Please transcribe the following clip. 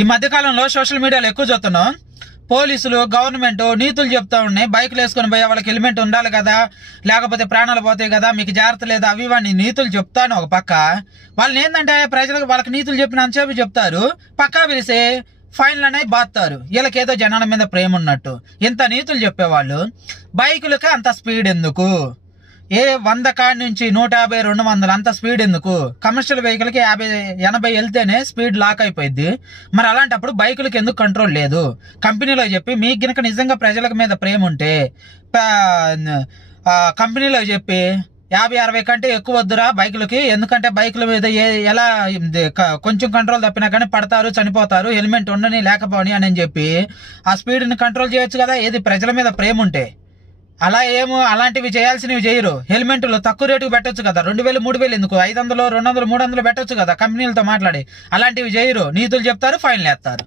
ఈ మధ్యకాలంలో సోషల్ మీడియాలో ఎక్కువ చూస్తున్నాం, పోలీసులు గవర్నమెంట్ నీతులు చెప్తా ఉన్నాయి. బైకులు వేసుకొని పోయే వాళ్ళకి హెల్మెట్ ఉండాలి కదా, లేకపోతే ప్రాణాలు పోతాయి కదా, మీకు జాగ్రత్త లేదా, అవి ఇవన్నీ నీతులు చెప్తాను. ఒక పక్క వాళ్ళని ఏంటంటే ప్రజలకు వాళ్ళకి నీతులు చెప్పినంతసేపు చెప్తారు, పక్కా పిలిసి ఫైన్లు అనేవి బాస్తారు. వీళ్ళకేదో జనాల మీద ప్రేమ ఉన్నట్టు ఇంత నీతులు చెప్పేవాళ్ళు బైకులకి అంత స్పీడ్ ఎందుకు? 100 కాడి నుంచి 150, 200 అంత స్పీడ్ ఎందుకు? కమర్షియల్ వెహికల్కి 50-80 వెళ్తేనే స్పీడ్ లాక్ అయిపోయింది. మరి అలాంటప్పుడు బైకులకి ఎందుకు కంట్రోల్ లేదు? కంపెనీలో చెప్పి మీకు గనక నిజంగా ప్రజల మీద ప్రేమ ఉంటే కంపెనీలో చెప్పి 50-60 కంటే ఎక్కువ వద్దురా బైకులకి, ఎందుకంటే బైకుల మీద ఎలా కొంచెం కంట్రోల్ తప్పినా కానీ పడతారు, చనిపోతారు, హెల్మెట్ ఉండని లేకపోని అని చెప్పి ఆ స్పీడ్ని కంట్రోల్ చేయొచ్చు కదా, ఏది ప్రజల మీద ప్రేమ ఉంటే. అలా అలాంటివి చేయాల్సినవి చేయరు. హెల్మెట్లు తక్కువ రేటుకు పెట్టొచ్చు కదా, 2000, 3000 ఎందుకు, 500, 200, 300 పెట్టొచ్చు కదా కంపెనీలతో మాట్లాడి. అలాంటివి చేయరు, నీతులు చెప్తారు, ఫైన్లు వేస్తారు.